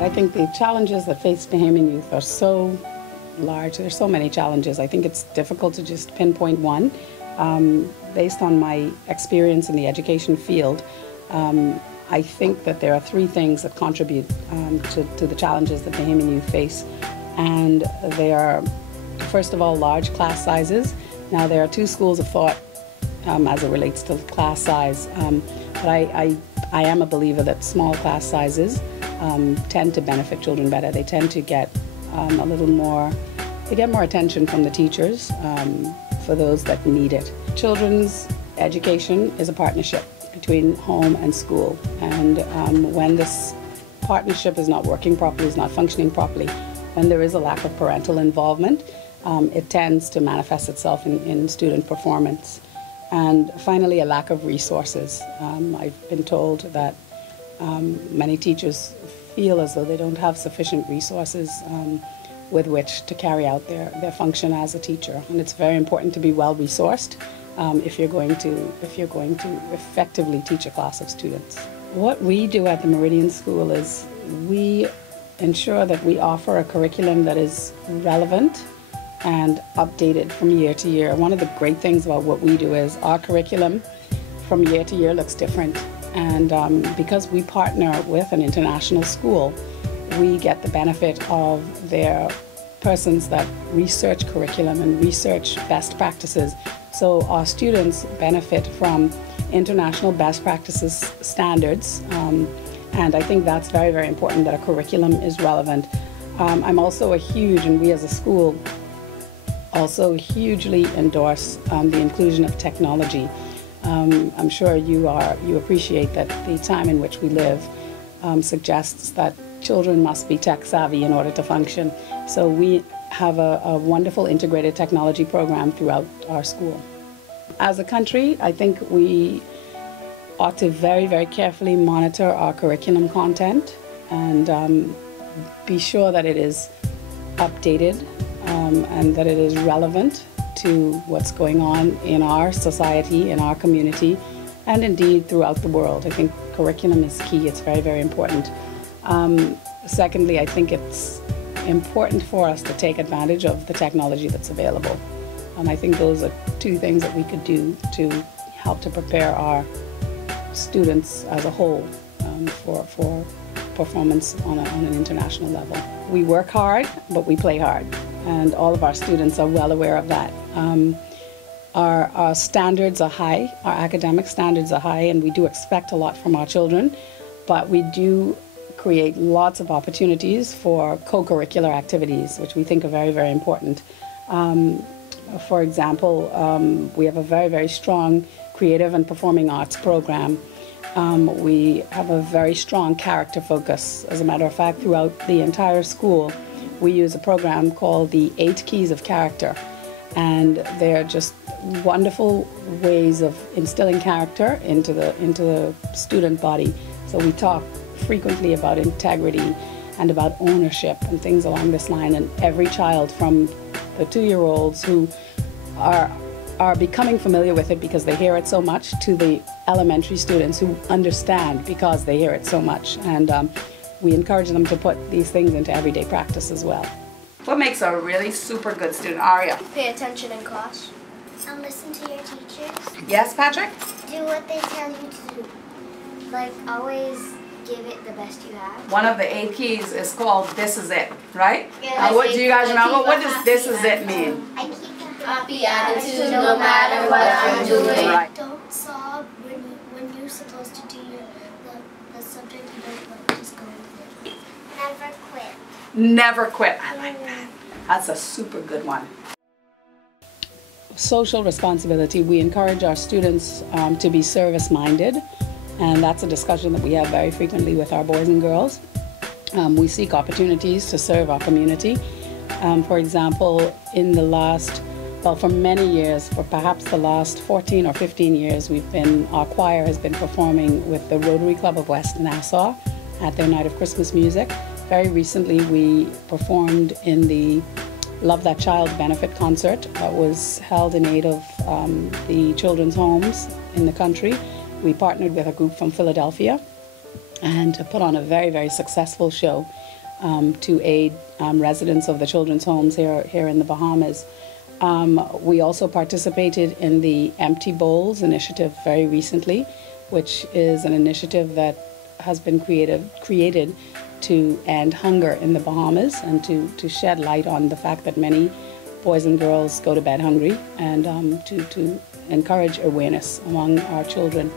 I think the challenges that face Bahamian youth are so large. There's so many challenges. I think it's difficult to just pinpoint one. Based on my experience in the education field, I think that there are three things that contribute to the challenges that Bahamian youth face. And they are, first of all, large class sizes. Now, there are two schools of thought as it relates to class size. But I am a believer that small class sizes tend to benefit children better. They tend to get a little more, they get more attention from the teachers for those that need it. Children's education is a partnership between home and school. And when this partnership is not working properly, is not functioning properly, when there is a lack of parental involvement, it tends to manifest itself in student performance. And finally, a lack of resources. I've been told that many teachers feel as though they don't have sufficient resources with which to carry out their function as a teacher. And it's very important to be well resourced if you're going to effectively teach a class of students. What we do at the Meridian School is we ensure that we offer a curriculum that is relevant and updated from year to year. One of the great things about what we do is our curriculum from year to year looks different. And because we partner with an international school, we get the benefit of their persons that research curriculum and research best practices. So our students benefit from international best practices standards. And I think that's very, very important, that a curriculum is relevant. I'm also and we as a school also hugely endorse the inclusion of technology. I'm sure you appreciate that the time in which we live suggests that children must be tech savvy in order to function. So we have a wonderful integrated technology program throughout our school. As a country, I think we ought to very, very carefully monitor our curriculum content and be sure that it is updated and that it is relevant to what's going on in our society, in our community, and indeed throughout the world. I think curriculum is key. It's very, very important. Secondly, I think it's important for us to take advantage of the technology that's available. I think those are two things that we could do to help to prepare our students as a whole for performance on an international level. We work hard, but we play hard, and all of our students are well aware of that. Our standards are high, our academic standards are high, and we do expect a lot from our children, but we do create lots of opportunities for co-curricular activities, which we think are very, very important. For example, we have a very, very strong creative and performing arts program. We have a very strong character focus. As a matter of fact, throughout the entire school, we use a program called the 8 Keys of Character. And they're just wonderful ways of instilling character into the student body. So we talk frequently about integrity and about ownership and things along this line. And every child, from the 2-year-olds who are becoming familiar with it because they hear it so much, to the elementary students who understand because they hear it so much. And we encourage them to put these things into everyday practice as well. What makes a really super good student, Aria? Pay attention in class. And listen to your teachers. Yes, Patrick? Do what they tell you to do. Like, always give it the best you have. One of the 8 keys is called This Is It, right? Yeah, what do you guys remember? What does This Is It mean? I keep a happy attitude no matter what I'm doing. Right. Don't sob when you're supposed to do the subject you don't like. Just go with it. Never quit. Never quit. I like that. That's a super good one. Social responsibility. We encourage our students to be service-minded, and that's a discussion that we have very frequently with our boys and girls. We seek opportunities to serve our community. For example, in the last, well, for many years, for perhaps the last 14 or 15 years, our choir has been performing with the Rotary Club of West Nassau at their Night of Christmas Music. Very recently, we performed in the Love That Child benefit concert that was held in aid of the children's homes in the country. We partnered with a group from Philadelphia, and put on a very, very successful show to aid residents of the children's homes here in the Bahamas. We also participated in the Empty Bowls initiative very recently, which is an initiative that has been created to end hunger in the Bahamas and to shed light on the fact that many boys and girls go to bed hungry, and to encourage awareness among our children.